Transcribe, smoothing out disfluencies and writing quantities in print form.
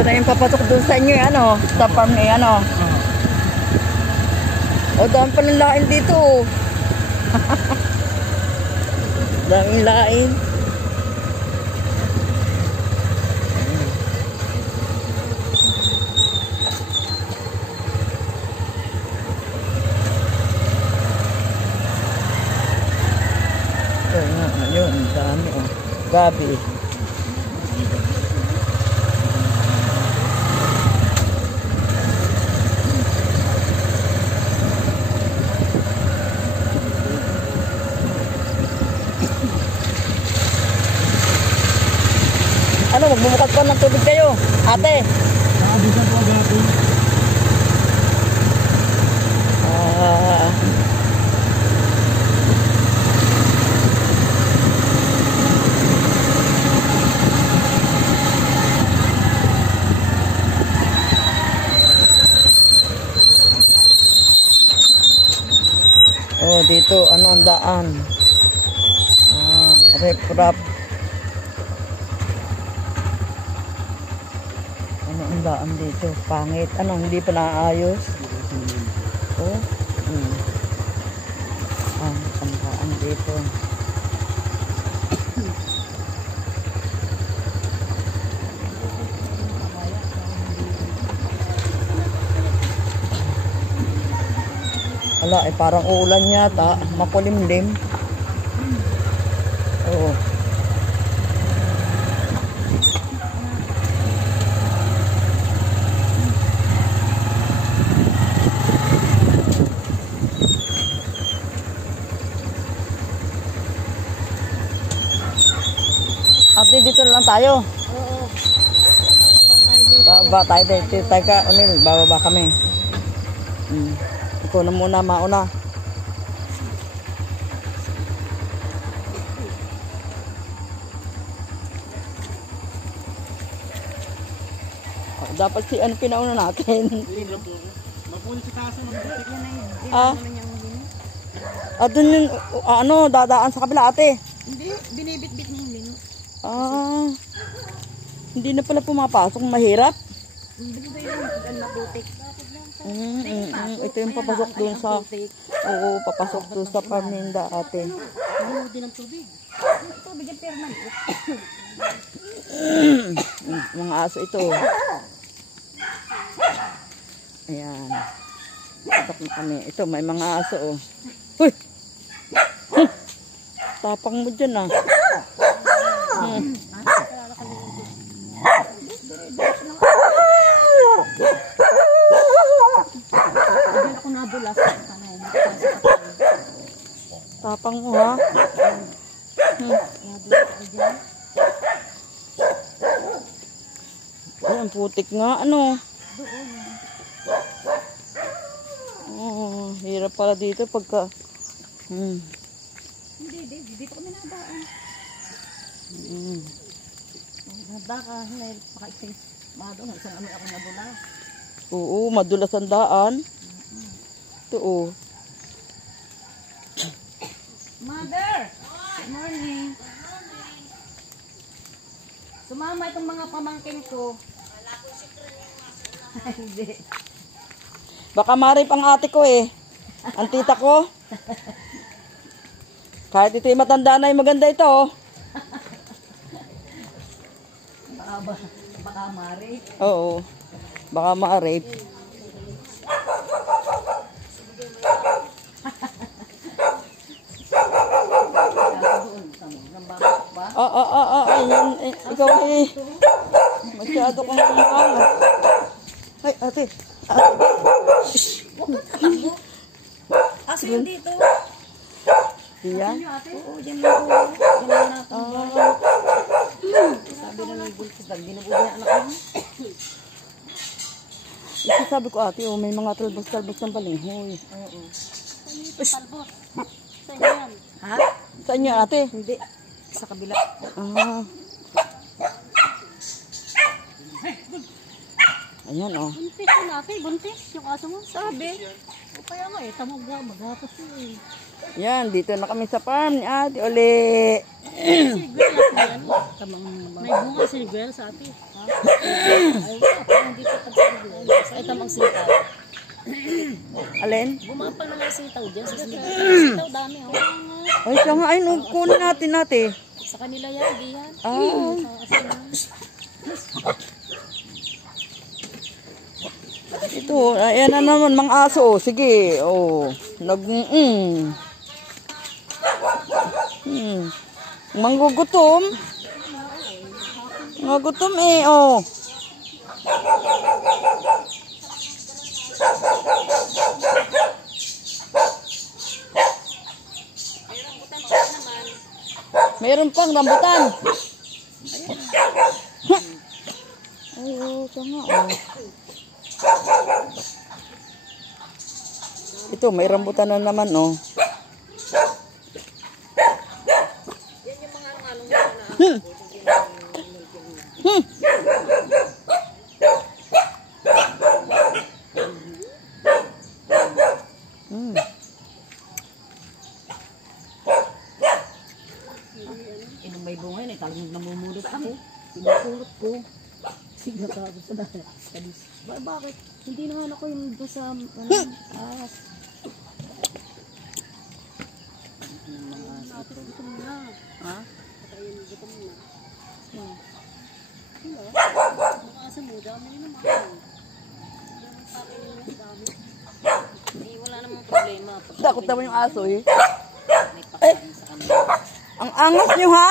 Ito na yung papatok dun sa inyo, ano, sa farm na ano. O, dami palang lain dito. Daming lain. Yun, dami oh. Gabi. Ano, magbumukat pa ng tubig kayo, ate? Nakabisan po agapin. Oh, dito, ano ang daan? Rep-rap. Ano ang daan dito? Pangit. Ano, hindi pa naayos? Oh, ang daan dito. Wala, parang uulan yata. Makulimlim. Oo. Ate, dito na lang tayo. Oo. Bababa tayo dito. Teka, Unil, bababa kami. Ikaw na muna, mauna. Oh, dapat si ano pinauna natin. Mapulit sa taas ng butik. Doon yung, ano, dadaan sa kabila, ate. Hindi, binibit-bit niya yung lino. Hindi na pala pumapasok, mahirap. Hindi ba yung mabutik? Ito yung papasok doon sa, oo, papasok doon sa paminda, ate. Ano din ang tubig? Tubig yung perman. Mga aso ito. Ayan. Patok na kami. Ito, may mga aso, oh. Uy! Tapang mo dyan, ah. Ako nadulas. Tapang mo, ha? Nadulas ako dyan. Ayan, putik nga, ano. Hirap pala dito pagka... Hindi, dito kami nadaan. Nadaka, pakaising, madong, isang ano ako nadulas. Oo, madulas ang daan. Ito, oh. Mother! Good morning. Sumama itong mga pamangkin ko. Hindi. Baka marip ang ate ko, eh. Ang tita ko. Kahit ito'y matanda na, maganda ito, oh. Baka mari. Oo. Baka ma-rape. Ayan. Ikaw eh. Masyado kang umangat. Ay, ate. Asa yun dito? Diyan? Oo, dyan na po. Dyan na natin. Sabi na may bulto. Binubuti na anak mo. Ito sabi ko, ate, oh, may mga talbos-talbos ng balinghoy. Oo. Talbos. Sa inyo yan. Ha? Sa inyo, ate? Hindi. Sa kabila. Ayan, oh. Buntis yun ate. Buntis. Yung aso mo. Sabi. O kaya nga eh. Tamog na. Maghapas yun eh. Yan, dito na kami sa farm ni ate uli. Tamang May bunga silver sa ati. ay wala pa, hindi pa pagsabi. Ay tamang sitaw. Alin? Bumapang na nga sitaw dyan sa sitaw dami. Oh. Ay, siya nga. Ay, nung kunin natin natin. Sa kanila yan, di yan. Ah. Ito, ayan na naman, mga aso. Oh. Sige, oh. Manggugutom. Magutom eh, oh. Meron pang rambutan. Ay, oh, tanga, oh. Ito, may rambutan na naman, oh. Inong may bunga yun, talagang namumulot ako. Pinapulot ko. Sigurado sa dahil. Bakit? Hindi naman ako yung sa as. Ha? Hindi, wala namang problema. Takot naman yung aso, eh. May pakain sa kanila. Ang angas nyo, ha?